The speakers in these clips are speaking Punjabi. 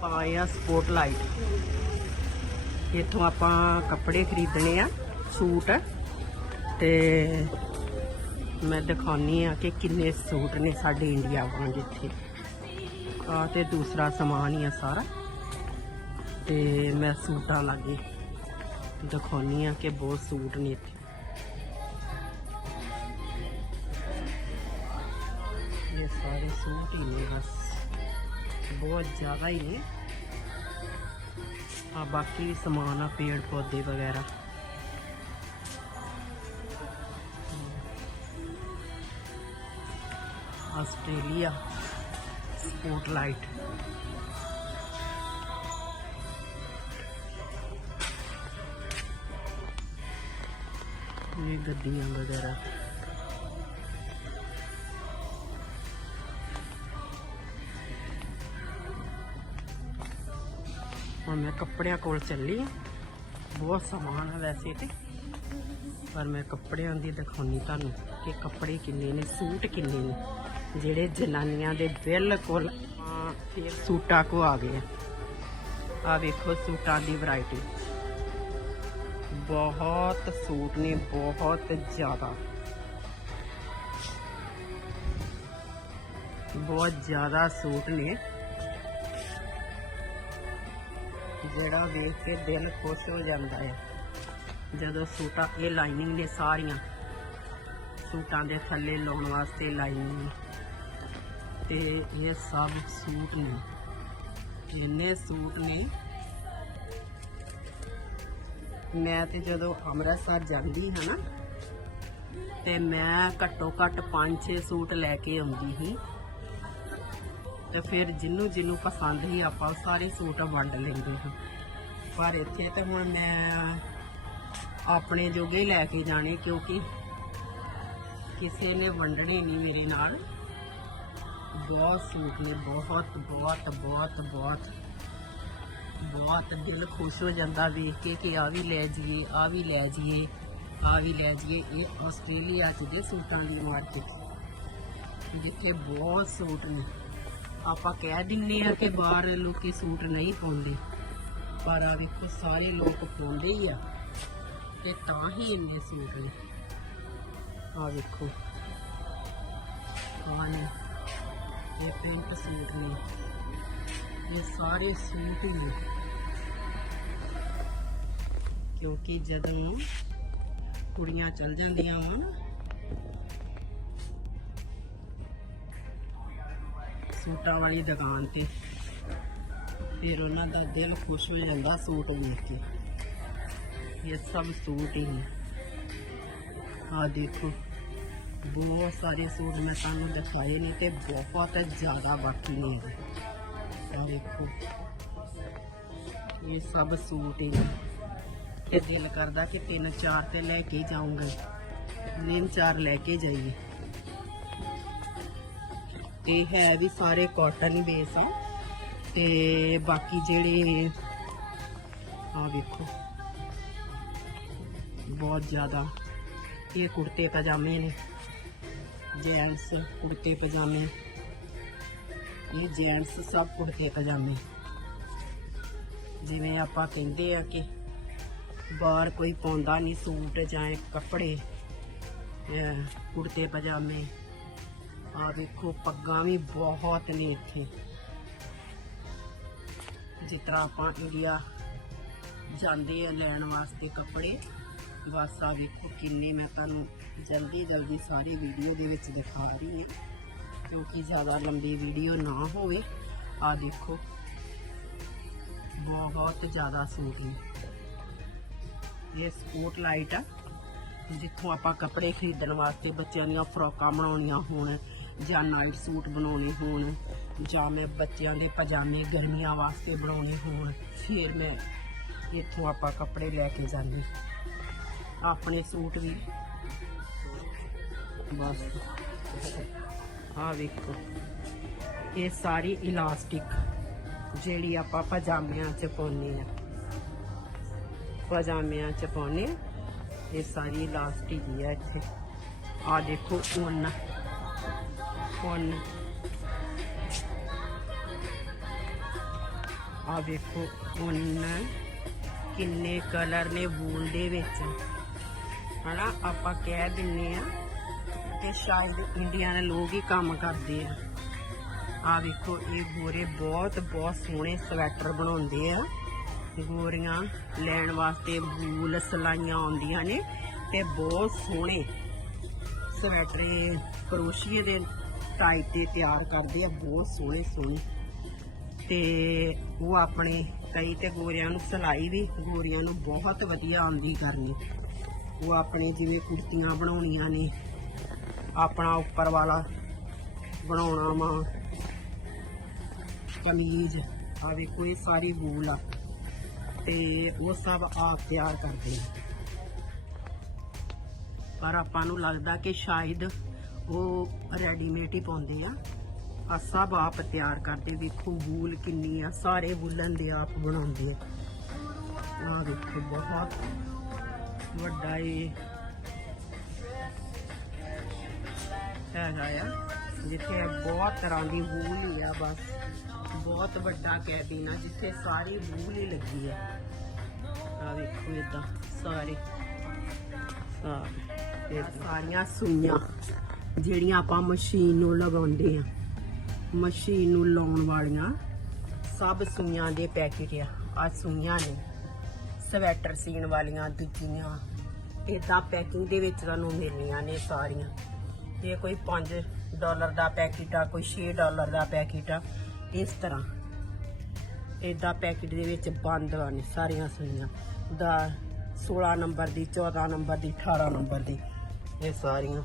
ਆਪਾਂ ਆਏ ਆ ਸਪੋਰਟ ਲਾਈਟ ਇੱਥੋਂ ਆਪਾਂ ਕੱਪੜੇ ਖਰੀਦਣੇ ਆ, ਸੂਟ। ਤੇ ਮੈਂ ਦਿਖਾਉਣੀ ਆ ਕਿ ਕਿੰਨੇ ਸੂਟ ਨੇ ਸਾਡੇ ਇੰਡੀਆ ਵਾਂਗ ਇੱਥੇ। ਆ ਤੇ ਦੂਸਰਾ ਸਮਾਨ ਹੀ ਆ ਸਾਰਾ। ਤੇ ਮੈਂ ਸੂਟਾਂ ਲਾਗੇ ਦਿਖਾਉਣੀ ਆ ਕਿ ਬਹੁਤ ਸੂਟ ਨੇ ਇੱਥੇ। ਇਹ ਸਾਰੇ ਸੂਟ ਹੀ ਨੇ ਬਸ। ਬਹੁਤ ਜ਼ਿਆਦਾ ਹੀ ਨੇ। ਆ ਬਾਕੀ ਵੀ ਸਮਾਨ ਆ ਪੇੜ ਪੌਦੇ ਵਗੈਰਾ ਆਸਟ੍ਰੇਲੀਆ ਸਪੋਰਟ ਲਾਈਟ ਇਹ ਗੱਡੀਆਂ ਹੁਣ ਮੈਂ ਕੱਪੜਿਆਂ ਕੋਲ ਚੱਲੀ ਹਾਂ। ਬਹੁਤ ਸਮਾਨ ਹੈ ਵੈਸੇ ਤੇ। ਪਰ ਮੈਂ ਕੱਪੜਿਆਂ ਦੀ ਦਿਖਾਉਣੀ ਤੁਹਾਨੂੰ ਕਿ ਕੱਪੜੇ ਕਿੰਨੇ ਨੇ, ਸੂਟ ਕਿੰਨੇ ਨੇ, ਜਿਹੜੇ ਜਨਾਨੀਆਂ ਦੇ ਬਿਲਕੁਲ ਫਿਰ ਸੂਟਾਂ ਕੋ ਆ ਗਏ ਆ। ਵੇਖੋ ਸੂਟਾਂ ਦੀ ਵੈਰਾਈਟੀ। ਬਹੁਤ ਸੂਟ ਨੇ, ਬਹੁਤ ਜ਼ਿਆਦਾ। ਬਹੁਤ ਜ਼ਿਆਦਾ ਸੂਟ ਨੇ। ਜਿਹੜਾ ਵੇਖ ਕੇ ਦਿਲ ਖੁਸ਼ ਹੋ ਜਾਂਦਾ ਹੈ। ਜਦੋਂ ਸੂਟਾਂ, ਇਹ ਲਾਈਨਿੰਗ ਨੇ ਸਾਰੀਆਂ ਸੂਟਾਂ ਦੇ ਥੱਲੇ ਲਾਉਣ ਵਾਸਤੇ ਲਾਈਨਿੰਗ ਤੇ ਇਹ ਸਭ ਸੂਟ ਨੇ। ਇੰਨੇ ਸੂਟ ਨੇ। ਮੈਂ ਤੇ ਜਦੋਂ ਅੰਮ੍ਰਿਤਸਰ ਜਾਂਦੀ ਹਾਂ ਨਾ, ਤੇ ਮੈਂ ਘੱਟੋ ਘੱਟ 5-6 ਸੂਟ ਲੈ ਕੇ ਆਉਂਦੀ ਸੀ। ਤੇ ਫਿਰ ਜਿੰਨੂੰ ਜਿੰਨੂੰ ਪਸੰਦ ਹੀ ਆਪਾਂ ਉਹ ਸਾਰੇ ਸੂਟ ਵੰਡ ਲੈਂਦੇ ਹਾਂ। ਪਰ ਇੱਥੇ ਤੇ ਹੁਣ ਮੈਂ ਆਪਣੇ ਜੋਗੇ ਲੈ ਕੇ ਜਾਣੇ ਕਿਉਂਕਿ ਕਿਸੇ ਨੇ ਵੰਡਣੇ ਨਹੀਂ ਮੇਰੇ ਨਾਲ। ਬਹੁਤ ਸੂਟ ਨੇ, ਬਹੁਤ ਬਹੁਤ ਬਹੁਤ ਬਹੁਤ। ਬਹੁਤ ਦਿਲ ਖੁਸ਼ ਹੋ ਜਾਂਦਾ ਵੇਖ ਕੇ ਕਿ ਆ ਵੀ ਲੈ ਜਾਈਏ ਆ ਵੀ ਲੈ ਜਾਈਏ ਆ ਵੀ ਲੈ ਜਾਈਏ। ਇਹ ਆਸਟ੍ਰੇਲੀਆ ਚ ਦੇ ਸੂਟਾਂ ਦੀ ਮਾਰਕੀਟ ਜਿੱਥੇ ਬਹੁਤ ਸੂਟ ਨੇ। ਆਪਾਂ ਕਹਿ ਦਿੰਨੇ ਆ ਕਿ ਬਾਹਰ ਲੋਕੀ ਸੂਟ ਨਹੀਂ ਪਾਉਂਦੇ। ਪਰ ਆ ਵੇਖੋ, ਸਾਰੇ ਲੋਕ ਪਾਉਂਦੇ ਹੀ ਆ। ਤੇ ਤਾਂ ਹੀ ਇੰਨੇ ਸੂਟ ਨੇ। ਆ ਵੇਖੋ। ਆਹ ਇਹ ਪਿੰਕ ਸੂਟ ਨੇ। ਇਹ ਸਾਰੇ ਸੂਟ ਹੀ ਨੇ। ਕਿਉਂਕਿ ਜਦੋਂ ਕੁੜੀਆਂ ਚਲ ਜਾਂਦੀਆਂ ਹੋਣ ਸੂਟਾਂ ਵਾਲੀ ਦੁਕਾਨ ਤੇ। ਫਿਰ ਉਹਨਾਂ ਦਾ ਦਿਲ ਖੁਸ਼ ਹੋ ਜਾਂਦਾ ਸੂਟ ਵੇਖ ਕੇ। ਇਹ ਸਭ ਸੂਟ ਹੀ ਨੇ। ਆ ਦੇਖੋ, ਬਹੁਤ ਸਾਰੇ ਸੂਟ ਮੈਂ ਤੁਹਾਨੂੰ ਦਿਖਾਏ ਨੇ ਤੇ ਬਹੁਤ ਜ਼ਿਆਦਾ ਬਾਕੀ ਨੇ। ਆ ਦੇਖੋ, ਇਹ ਸਭ ਸੂਟ ਹੀ ਇਹ ਦਿਲ ਕਰਦਾ ਕਿ ਤਿੰਨ ਚਾਰ ਤੇ ਲੈ ਕੇ ਜਾਊਂਗਾ। ਤਿੰਨ ਚਾਰ ਲੈ ਕੇ ਜਾਈਏ। ਇਹ ਹੈ ਵੀ ਸਾਰੇ ਕਾਟਨ ਬੇਸ ਆ। ਤੇ ਬਾਕੀ ਜਿਹੜੇ ਆ ਵੇਖੋ। ਬਹੁਤ ਜ਼ਿਆਦਾ। ਇਹ ਕੁੜਤੇ ਪਜਾਮੇ ਨੇ। ਜੈਂਟਸ ਕੁੜਤੇ ਪਜਾਮੇ। ਇਹ ਜੈਂਟਸ ਸਭ ਕੁੜਤੇ ਪਜਾਮੇ। ਜਿਵੇਂ ਆਪਾਂ ਕਹਿੰਦੇ ਆ ਕਿ ਬਾਹਰ ਕੋਈ ਪਾਉਂਦਾ ਨਹੀਂ ਸੂਟ ਜਾਂ ਕੱਪੜੇ ਕੁੜਤੇ ਪਜਾਮੇ। ਆ ਦੇਖੋ, ਪੱਗਾਂ ਵੀ ਬਹੁਤ ਨੇ ਇੱਥੇ। ਜਿਸ ਤਰ੍ਹਾਂ ਆਪਾਂ ਇੰਡੀਆ ਜਾਂਦੇ ਆ ਲੈਣ ਵਾਸਤੇ ਕੱਪੜੇ, ਬਸ ਆ ਵੇਖੋ ਕਿੰਨੇ ਮੈਂ ਤੁਹਾਨੂੰ ਜਲਦੀ ਜਲਦੀ ਸਾਰੀ ਵੀਡੀਓ ਦੇ ਵਿੱਚ ਦਿਖਾ ਰਹੀ ਹਾਂ। ਕਿਉਂਕਿ ਜ਼ਿਆਦਾ ਲੰਬੀ ਵੀਡੀਓ ਨਾ ਹੋਵੇ, ਆ ਦੇਖੋ। ਬਹੁਤ ਜ਼ਿਆਦਾ ਸੂਟ ਨੇ ਇਹ ਸਪੋਰਟ ਲਾਈਟ ਆ, ਜਿੱਥੋਂ ਆਪਾਂ ਕੱਪੜੇ ਖਰੀਦਣ ਵਾਸਤੇ ਬੱਚਿਆਂ ਦੀਆਂ ਫਰੋਕਾਂ ਬਣਾਉਣੀਆਂ ਹੋਣ ਜਾਂ ਨਾਈਟ ਸੂਟ ਬਣਾਉਣੇ ਹੋਣ, ਜਾਂ ਮੈਂ ਬੱਚਿਆਂ ਦੇ ਪਜਾਮੇ ਗਰਮੀਆਂ ਵਾਸਤੇ ਬਣਾਉਣੇ ਹੋਣ, ਫਿਰ ਮੈਂ ਇੱਥੋਂ ਆਪਾਂ ਕੱਪੜੇ ਲੈ ਕੇ ਜਾਂਦੀ। ਆਪਣੇ ਸੂਟ ਵੀ। ਬਸ। ਆ ਵੇਖੋ। ਇਹ ਸਾਰੀ ਇਲਾਸਟਿਕ ਜਿਹੜੀ ਆਪਾਂ ਪਜਾਮਿਆਂ 'ਚ ਪਾਉਂਦੇ ਆ ਪਜਾਮਿਆਂ 'ਚ ਪਾਉਂਦੇ ਆ ਇਹ ਸਾਰੀ ਇਲਾਸਟਿਕ ਹੀ ਆ ਇੱਥੇ। ਆ ਦੇਖੋ ਉੱਨ ਉੱਨ ਆ ਵੇਖੋ ਉਨ ਕਿੰਨੇ ਕਲਰ ਨੇ ਵੂਲ ਦੇ ਵਿੱਚ। ਹਨਾ, ਆਪਾਂ ਕਹਿ ਦਿੰਨੇ ਆ ਕਿ ਸ਼ਾਇਦ ਇੰਡੀਆ ਦੇ ਲੋਕ ਹੀ ਕੰਮ ਕਰਦੇ ਆ। ਆ ਵੇਖੋ, ਇਹ ਗੋਰੇ ਬਹੁਤ ਬਹੁਤ ਸੋਹਣੇ ਸਵੈਟਰ ਬਣਾਉਂਦੇ ਆ। ਗੋਰੀਆਂ ਲੈਣ ਵਾਸਤੇ ਵੂਲ ਸਲਾਈਆਂ ਆਉਂਦੀਆਂ ਨੇ ਤੇ ਬਹੁਤ ਸੋਹਣੇ ਸਵੈਟਰ ਕਰੋਸ਼ੀਏ ਦੇ ਟਾਈਪ ਤੇ ਤਿਆਰ ਕਰਦੇ ਆ, ਬਹੁਤ ਸੋਹਣੇ ਸੋਹਣੇ। ਤੇ ਉਹ ਆਪਣੇ ਕਈ ਤੇ ਗੋਰਿਆਂ ਨੂੰ ਸਿਲਾਈ ਵੀ, ਗੋਰਿਆਂ ਨੂੰ ਬਹੁਤ ਵਧੀਆ ਆਉਂਦੀ ਕਰਨੀ ਉਹ ਆਪਣੇ ਜਿਵੇਂ ਕੁੜਤੀਆਂ ਬਣਾਉਣੀਆਂ ਨੇ, ਆਪਣਾ ਉੱਪਰ ਵਾਲਾ ਬਣਾਉਣਾ ਵਾ, ਕਮੀਜ਼ ਆ ਵੇਖੋ ਇਹ ਸਾਰੀ ਵੂਲ ਆ। ਤੇ ਉਹ ਸਭ ਆਪ ਤਿਆਰ ਕਰਦੇ ਆ। ਪਰ ਆਪਾਂ ਨੂੰ ਲੱਗਦਾ ਕਿ ਸ਼ਾਇਦ ਉਹ ਰੈਡੀਮੇਡ ਹੀ ਪਾਉਂਦੇ ਆ। ਆ ਸਭ ਆਪ ਤਿਆਰ ਕਰਦੇ, ਵੇਖੋ ਵੂਲ ਕਿੰਨੀ ਆ, ਸਾਰੇ ਵੂਲਨ ਦੇ ਆਪ ਬਣਾਉਂਦੇ ਆ। ਆ ਵੇਖੋ, ਬਹੁਤ ਵੱਡਾ ਇਹ ਹੈਗਾ ਆ, ਜਿੱਥੇ ਬਹੁਤ ਤਰ੍ਹਾਂ ਦੀ ਵੂਲ ਹੀ ਆ ਬਸ। ਬਹੁਤ ਵੱਡਾ ਕੈਬਿਨ ਆ, ਜਿੱਥੇ ਸਾਰੀ ਵੂਲ ਹੀ ਲੱਗੀ ਆ। ਆ ਵੇਖੋ ਇਦਾਂ ਸਾਰੇ। ਆ ਸਾਰੀਆਂ ਸੂਈਆਂ। ਜਿਹੜੀਆਂ ਆਪਾਂ ਮਸ਼ੀਨ ਨੂੰ ਲਗਾਉਂਦੇ ਆ। ਮਸ਼ੀਨ ਨੂੰ ਲਾਉਣ ਵਾਲੀਆਂ ਸਭ ਸੂਈਆਂ ਦੇ ਪੈਕੇਟ ਆ। ਆ ਸੂਈਆਂ ਨੇ। ਸਵੈਟਰ ਸੀਣ ਵਾਲੀਆਂ ਦੂਜੀਆਂ। ਇਦਾਂ ਪੈਕਿੰਗ ਦੇ ਵਿੱਚ ਤੁਹਾਨੂੰ ਮਿਲਣੀਆਂ ਨੇ ਸਾਰੀਆਂ। ਇਹ ਕੋਈ 5 ਡਾਲਰ ਦਾ ਪੈਕੇਟ ਆ, ਕੋਈ 6 ਡਾਲਰ ਦਾ ਪੈਕੇਟ ਆ, ਇਸ ਤਰ੍ਹਾਂ। ਇਦਾਂ ਪੈਕੇਟ ਦੇ ਵਿੱਚ ਬੰਦ ਨੇ ਸਾਰੀਆਂ ਸੂਈਆਂ। ਦਾ 16 ਨੰਬਰ ਦੀ 14 ਨੰਬਰ ਦੀ 18 ਨੰਬਰ ਦੀ, ਇਹ ਸਾਰੀਆਂ।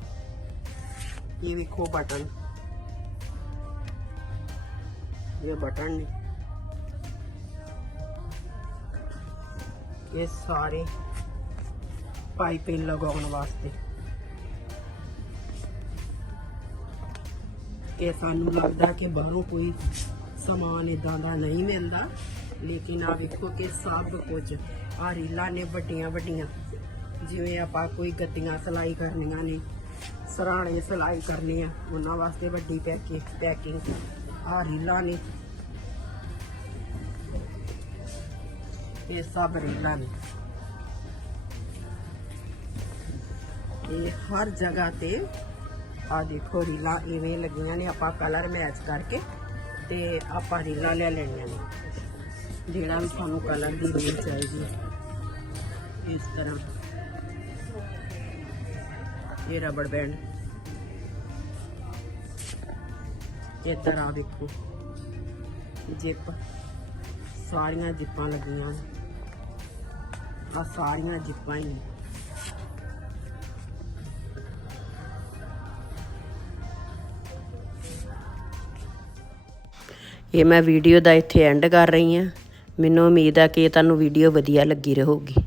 ਇਹ ਵੇਖੋ ਬਟਨ ਇਹ ਬਟਨ ਨੇ ਇਹ ਸਾਰੇ ਪਾਈਪਿੰਗ ਲਗਾਉਣ ਵਾਸਤੇ ਇਹ ਸਾਨੂੰ ਲੱਗਦਾ ਕਿ ਬਾਹਰੋਂ ਕੋਈ ਸਮਾਨ ਇਦਾਂ ਦਾ ਨਹੀਂ ਮਿਲਦਾ ਲੇਕਿਨ ਆ ਵੇਖੋ ਕਿ ਸਭ ਕੁਝ ਆ ਰੀਲਾਂ ਨੇ ਵੱਡੀਆਂ ਵੱਡੀਆਂ ਜਿਵੇਂ ਆਪਾਂ ਕੋਈ ਗੱਦੀਆਂ ਸਿਲਾਈ ਕਰਨੀਆਂ ਨੇ ਸਰਾਣੇ ਸਿਲਾਈ ਕਰਨੇ ਆ। ਉਹਨਾਂ ਵਾਸਤੇ ਵੱਡੀ ਪੈਕਿੰਗ ਪੈਕਿੰਗ। ਆ ਰੀਲਾਂ ਨੇ। ਇਹ ਸਭ ਰੀਲਾਂ ਨੇ। ਇਹ ਹਰ ਜਗ੍ਹਾ ਤੇ ਆ ਦੇਖੋ ਰੀਲਾਂ ਇਵੇਂ ਲੱਗੀਆਂ ਨੇ। ਆਪਾਂ ਕਲਰ ਮੈਚ ਕਰਕੇ ਤੇ ਆਪਾਂ ਰੀਲਾਂ ਲੈ ਲੈਣੀਆਂ ਨੇ। ਜਿਹੜਾ ਵੀ ਸਾਨੂੰ ਕਲਰ ਦੀ ਰੀਲ ਚਾਹੀਦੀ ਹੈ। ਇਸ ਤਰ੍ਹਾਂ। ਇਹ ਰਬੜ ਬੈਂਡ। ਇਹ ਤਰ੍ਹਾਂ ਦੇਖੋ। ਜਿੱਪ। ਸਾਰੀਆਂ ਜਿੱਪਾਂ ਲੱਗੀਆਂ ਆ ਸਾਰੀਆਂ ਜਿੱਪਾਂ ਹੀ ਇਹ ਮੈਂ ਵੀਡੀਓ ਦਾ ਇੱਥੇ ਐਂਡ ਕਰ ਰਹੀ ਹਾਂ। ਮੈਨੂੰ ਉਮੀਦ ਆ ਕਿ ਤੁਹਾਨੂੰ ਵੀਡੀਓ ਵਧੀਆ ਲੱਗੀ ਰਹੂਗੀ।